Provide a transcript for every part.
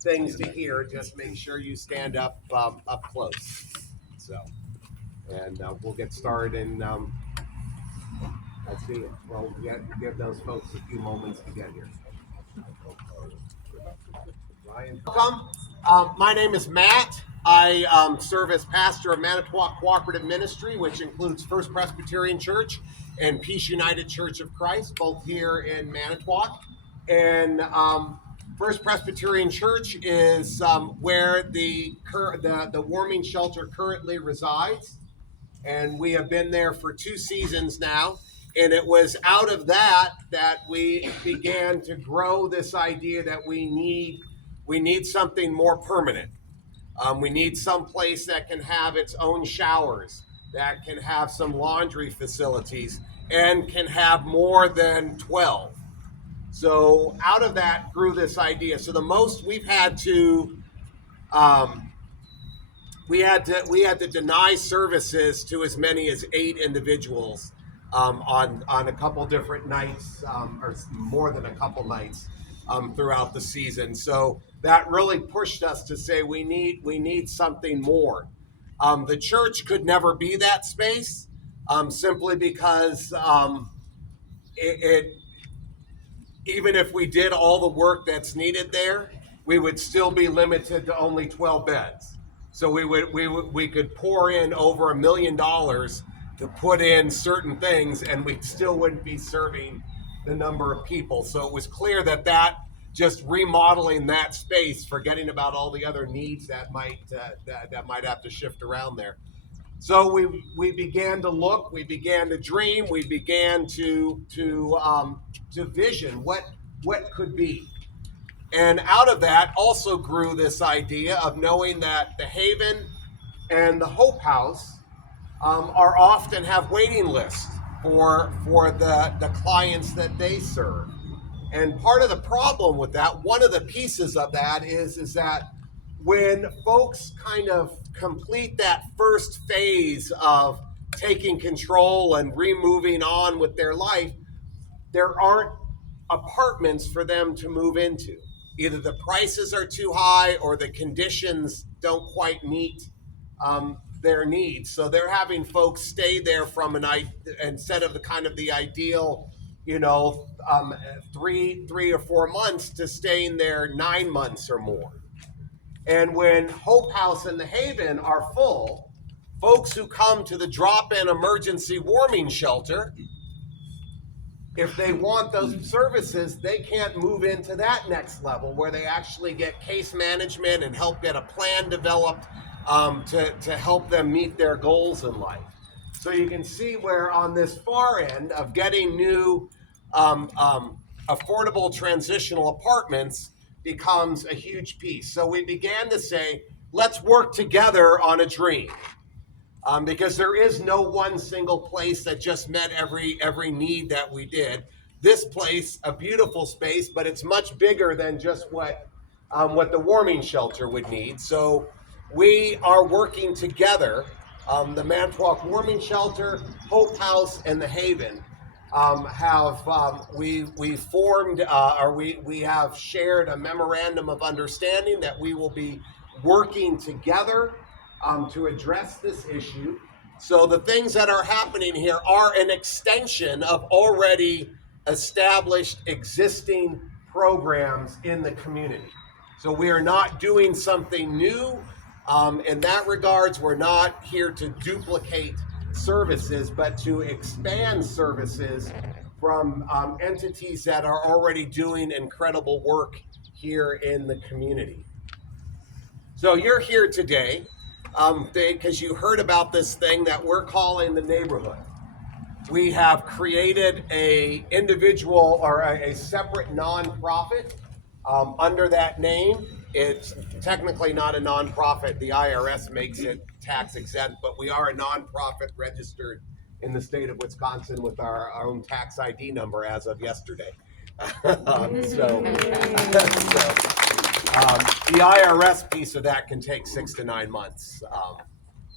things to hear, just make sure you stand up close. So, and we'll get started in. Let's see. Well, give those folks a few moments to get here. Ryan, welcome. My name is Matt. I serve as pastor of Manitowoc Cooperative Ministry, which includes First Presbyterian Church and Peace United Church of Christ, both here in Manitowoc. And First Presbyterian Church is where the warming shelter currently resides, and we have been there for 2 seasons now. And it was out of that we began to grow this idea that we need something more permanent. We need some place that can have its own showers, that can have some laundry facilities, and can have more than 12. So out of that grew this idea. So the most we've had to we had to deny services to as many as 8 individuals on a couple different nights, or more than a couple nights throughout the season. So that really pushed us to say we need something more. The church could never be that space, simply because it even if we did all the work that's needed there, we would still be limited to only 12 beds. So we could pour in over $1 million to put in certain things, and we still wouldn't be serving the number of people. So it was clear that just remodeling that space, forgetting about all the other needs that might have to shift around there. So we began to look, we began to dream, we began to vision what could be. And out of that also grew this idea of knowing that the Haven and the Hope House are often have waiting lists for the clients that they serve. And part of the problem with that, one of the pieces of that is that when folks kind of complete that first phase of taking control and removing on with their life, there aren't apartments for them to move into. Either the prices are too high or the conditions don't quite meet their needs. So they're having folks stay there from instead of the ideal, 3 or 4 months, to staying there 9 months or more. And when Hope House and the Haven are full, folks who come to the drop-in emergency warming shelter, if they want those services, they can't move into that next level where they actually get case management and help get a plan developed to help them meet their goals in life. So you can see where on this far end of getting new affordable transitional apartments becomes a huge piece. So we began to say, let's work together on a dream. Because there is no one single place that just met every need that we did. This place, a beautiful space, but it's much bigger than just what the warming shelter would need. So we are working together. The Manitowoc Warming Shelter, Hope House, and the Haven we formed or we have shared a memorandum of understanding that we will be working together to address this issue. So the things that are happening here are an extension of already established existing programs in the community. So we are not doing something new. In that regards, we're not here to duplicate services, but to expand services from entities that are already doing incredible work here in the community. So you're here today because you heard about this thing that we're calling the neighborhood. We have created a individual or a separate nonprofit under that name. It's technically not a nonprofit. The IRS makes it tax exempt, but we are a nonprofit registered in the state of Wisconsin with our own tax ID number as of yesterday. The IRS piece of that can take 6 to 9 months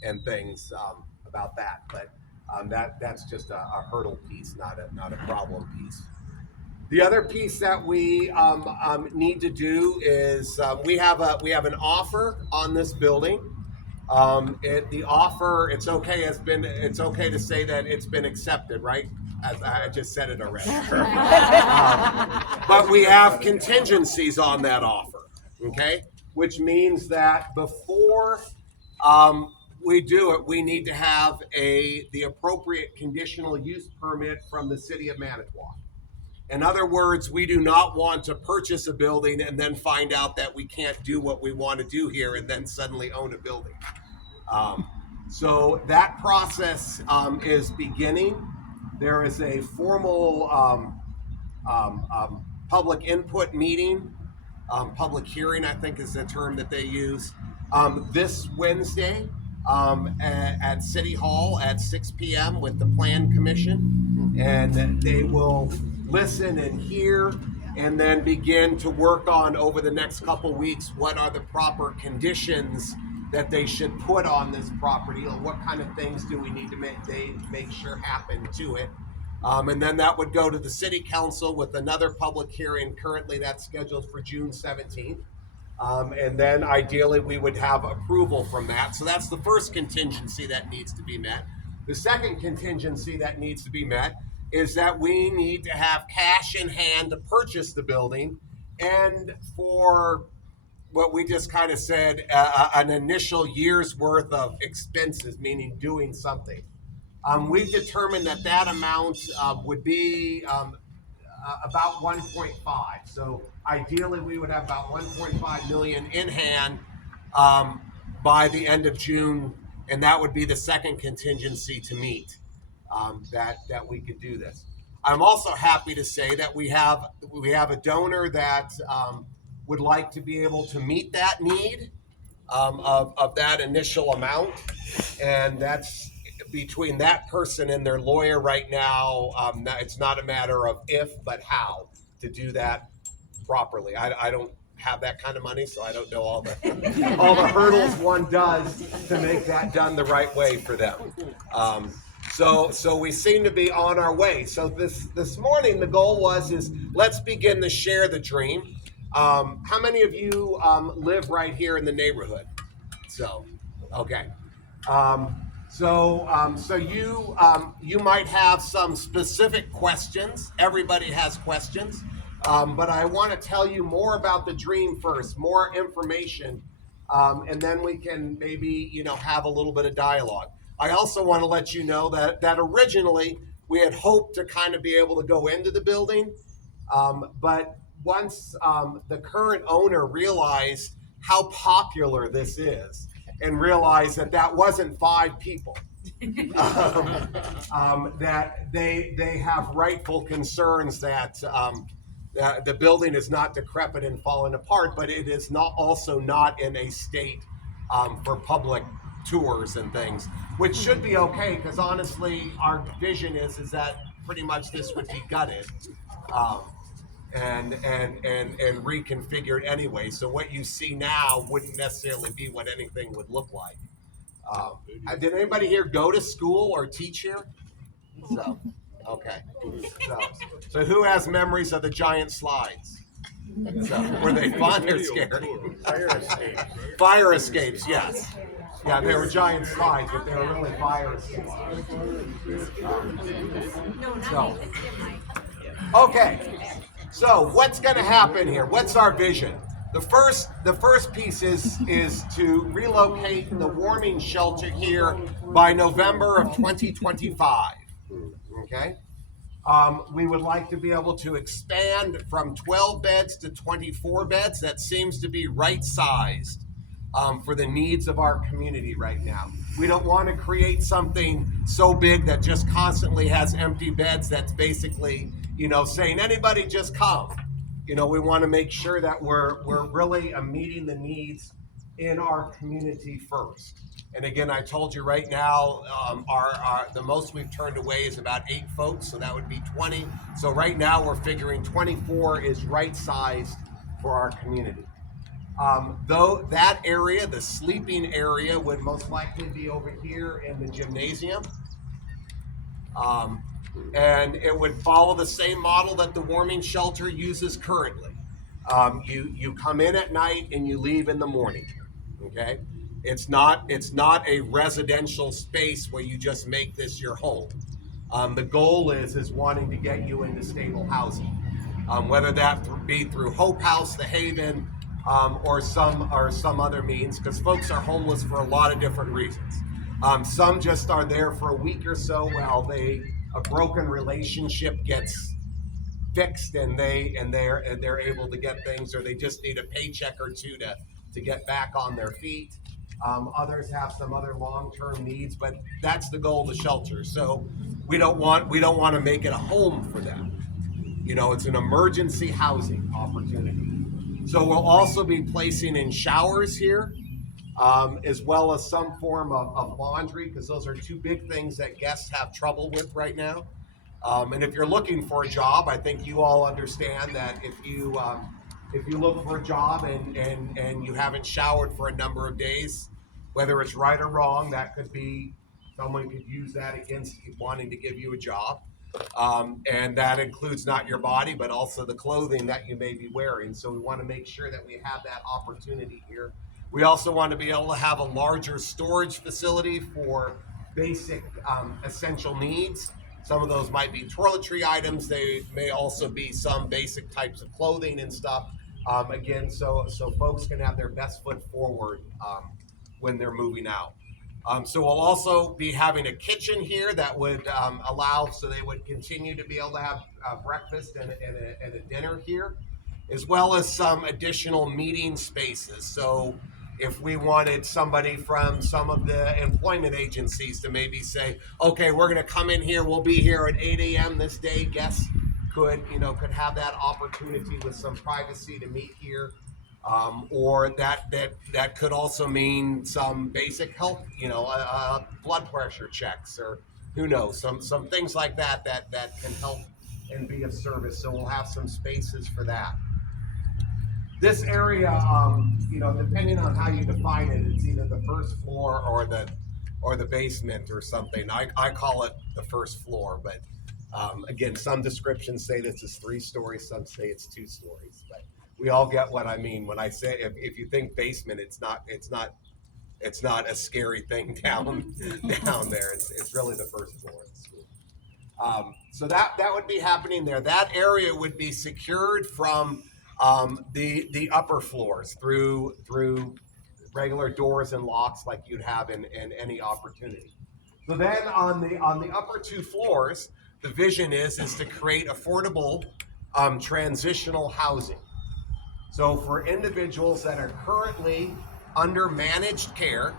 and things about that, but that's just a hurdle piece, not a problem piece. The other piece that we need to do is we have an offer on this building. The offer, it's okay to say that it's been accepted, right? As I just said it already. But we have contingencies on that offer, okay? Which means that before we do it, we need to have the appropriate conditional use permit from the city of Manitowoc. In other words, we do not want to purchase a building and then find out that we can't do what we want to do here and then suddenly own a building. So that process is beginning. There is a formal public input meeting, public hearing, I think is the term that they use, this Wednesday at City Hall at 6 p.m. with the Plan Commission. And they will listen and hear and then begin to work on over the next couple weeks what are the proper conditions that they should put on this property, or what kind of things do we need to make sure happen to it. And then that would go to the city council with another public hearing. Currently that's scheduled for June 17th. And then ideally we would have approval from that. So that's the first contingency that needs to be met. The second contingency that needs to be met is that we need to have cash in hand to purchase the building, and for what we just kind of said, an initial year's worth of expenses, meaning doing something. We've determined that amount would be about 1.5. So ideally we would have about 1.5 million in hand by the end of June, and that would be the second contingency to meet, that we could do this. I'm also happy to say that we have a donor that would like to be able to meet that need of that initial amount, and that's between that person and their lawyer right now. It's not a matter of if, but how to do that properly. I don't have that kind of money, so I don't know all the hurdles one does to make that done the right way for them. So we seem to be on our way. So this morning the goal is let's begin to share the dream. How many of you live right here in the neighborhood? So, okay. So you might have some specific questions. Everybody has questions, but I want to tell you more about the dream first, more information, and then we can maybe have a little bit of dialogue. I also want to let you know that originally we had hoped to kind of be able to go into the building, but once the current owner realized how popular this is and realized that wasn't 5 people, that they have rightful concerns that the building is not decrepit and falling apart, but it is also not in a state for public tours and things, which should be okay, because honestly our vision is that pretty much this would be gutted and reconfigured anyway. So what you see now wouldn't necessarily be what anything would look like. Did anybody here go to school or teach here? So, okay. So who has memories of the giant slides? So, were they fun or scary? Fire escapes, yes. Yeah, they were giant slides, but they were really fire escapes. Okay. So what's going to happen here? What's our vision? The first piece is to relocate the warming shelter here by November of 2025. Okay. We would like to be able to expand from 12 beds to 24 beds. That seems to be right sized for the needs of our community right now. We don't want to create something so big that just constantly has empty beds that's basically, saying anybody just come. We want to make sure that we're really meeting the needs in our community first. And again, I told you right now, the most we've turned away is about 8 folks, so that would be 20. So right now we're figuring 24 is right sized for our community. Though that area, the sleeping area, would most likely be over here in the gymnasium. and it would follow the same model that the warming shelter uses currently. You come in at night and you leave in the morning. Okay, it's not a residential space where you just make this your home. The goal is wanting to get you into stable housing, whether that be through Hope House, the Haven, or some other means, because folks are homeless for a lot of different reasons. Some just are there for a week or so while a broken relationship gets fixed, and they're able to get things, or they just need a paycheck or two to get back on their feet. Others have some other long-term needs, but that's the goal of the shelter. So we don't want to make it a home for them. It's an emergency housing opportunity. So we'll also be placing in showers here, as well as some form of laundry, because those are two big things that guests have trouble with right now. And if you're looking for a job, I think you all understand that if you look for a job and you haven't showered for a number of days, whether it's right or wrong, that could be someone could use that against you wanting to give you a job. And that includes not your body, but also the clothing that you may be wearing. So we want to make sure that we have that opportunity here. We also want to be able to have a larger storage facility for basic essential needs. Some of those might be toiletry items. They may also be some basic types of clothing and stuff. Again, so folks can have their best foot forward when they're moving out. So we'll also be having a kitchen here that would allow, so they would continue to be able to have breakfast and a dinner here, as well as some additional meeting spaces. So if we wanted somebody from some of the employment agencies to maybe say, okay, we're going to come in here, we'll be here at 8 a.m. this day, guests could have that opportunity with some privacy to meet here. Or that could also mean some basic health, blood pressure checks, or who knows, some things like that can help and be of service. So we'll have some spaces for that. This area, depending on how you define it, it's either the first floor or the basement or something. I call it the first floor, but again, some descriptions say this is 3 stories, some say it's 2 stories, but we all get what I mean when I say if you think basement, it's not a scary thing down there. It's really the first floor of the school. So that would be happening there. That area would be secured from the upper floors through regular doors and locks like you'd have in any opportunity. So then on the upper 2 floors, the vision is to create affordable transitional housing. So for individuals that are currently under managed care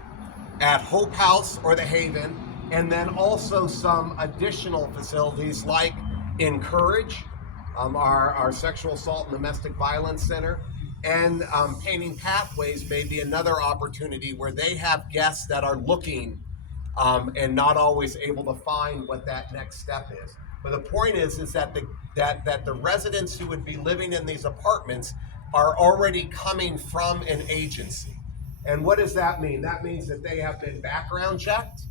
at Hope House or the Haven, and then also some additional facilities like Encourage, our sexual assault and domestic violence center, and Painting Pathways may be another opportunity where they have guests that are looking and not always able to find what that next step is. But the point is that the residents who would be living in these apartments are already coming from an agency. And what does that mean? That means that they have been background checked.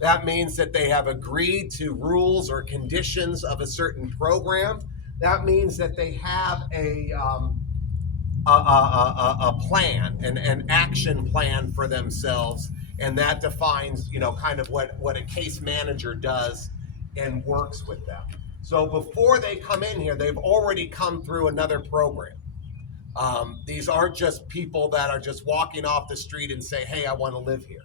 That means that they have agreed to rules or conditions of a certain program. That means that they have a plan, an action plan for themselves, and that defines, kind of what a case manager does and works with them. So before they come in here, they've already come through another program. These aren't just people that are just walking off the street and say, hey, I want to live here.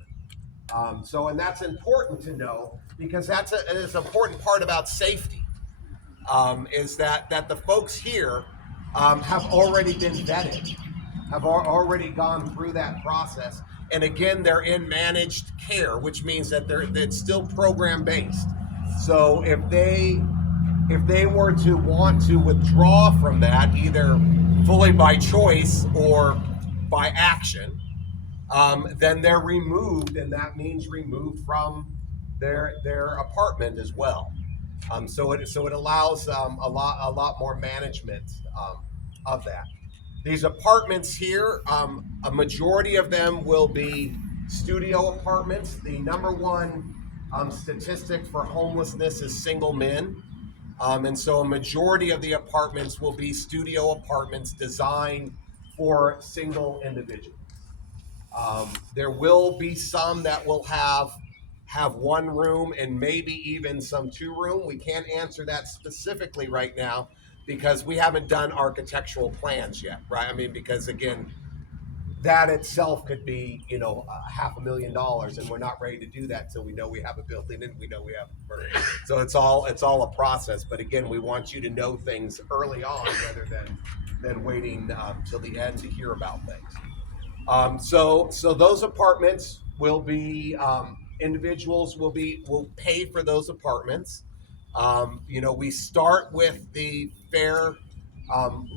And that's important to know, because that's an important part about safety, is that the folks here have already been vetted, have already gone through that process. And again, they're in managed care, which means that it's still program based. So if they were to want to withdraw from that, either fully by choice or by action, then they're removed, and that means removed from their apartment as well. So it allows a lot more management of that. These apartments here, a majority of them will be studio apartments. The number one statistic for homelessness is single men. And so a majority of the apartments will be studio apartments designed for single individuals. There will be some that will have one room and maybe even some two room. We can't answer that specifically right now because we haven't done architectural plans yet, right? I mean, because again, that itself could be, $500,000, and we're not ready to do that till we know we have a building and we know we have a bird. So it's all a process. But again, we want you to know things early on rather than waiting till the end to hear about things. So those apartments will be individuals will pay for those apartments. We start with the fair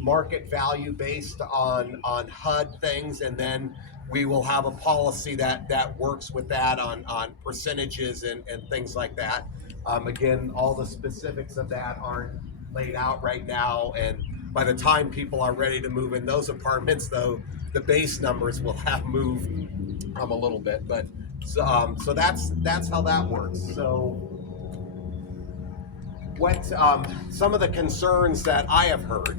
market value based on HUD things, and then we will have a policy that works with that on percentages and things like that. Again, all the specifics of that aren't laid out right now, and by the time people are ready to move in those apartments, though, the base numbers will have moved a little bit. But so that's how that works. So what some of the concerns that I have heard,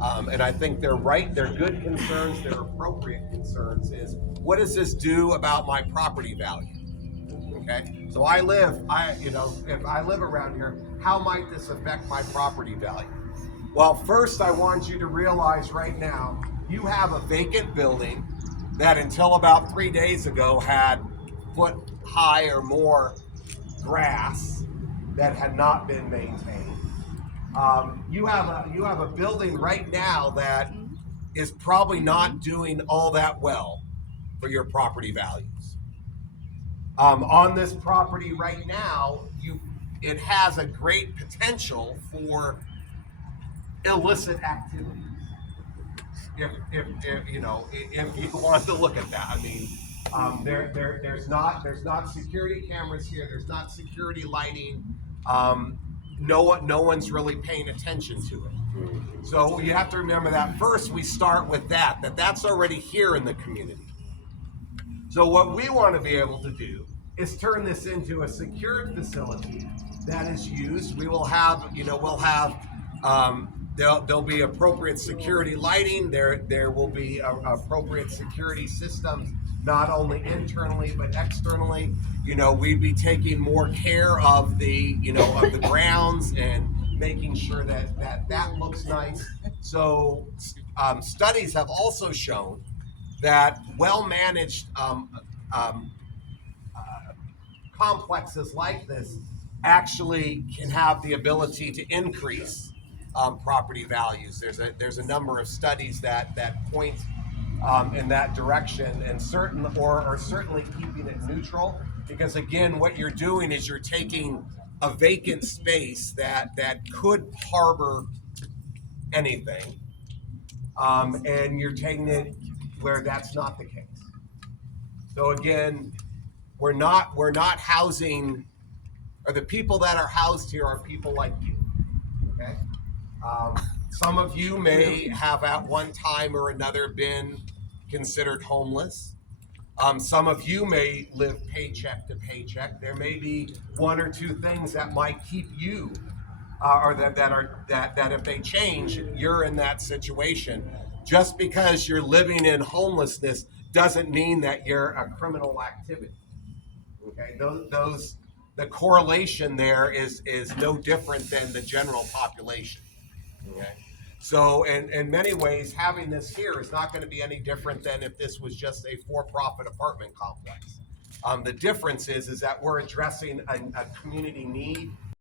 and I think they're right, they're good concerns, they're appropriate concerns, is what does this do about my property value? Okay, so if I live around here, how might this affect my property value? Well, first I want you to realize right now, you have a vacant building that until about 3 days ago had foot high or more grass that had not been maintained. You have a building right now that is probably not doing all that well for your property values. On this property right now, it has a great potential for illicit activities. If you want to look at that, I mean, there's not security cameras here. There's not security lighting. No one's really paying attention to it. So you have to remember that first we start with that's already here in the community. So what we want to be able to do is turn this into a secured facility that is used. We will have, there'll be appropriate security lighting. There will be appropriate security systems, not only internally but externally. We'd be taking more care of the grounds and making sure that looks nice. So studies have also shown that well-managed complexes like this actually can have the ability to increase property values. There's a number of studies that point in that direction, and certainly keeping it neutral, because again, what you're doing is you're taking a vacant space that could harbor anything, and you're taking it where that's not the case. So again, we're not housing, or the people that are housed here are people like you. Okay, some of you may have at one time or another been considered homeless. Some of you may live paycheck to paycheck. There may be one or two things that might keep you, or that if they change, you're in that situation. Just because you're living in homelessness doesn't mean that you're a criminal activity. Okay, the correlation there is no different than the general population. Okay, so in many ways, having this here is not going to be any different than if this was just a for-profit apartment complex. The difference is that we're addressing a community need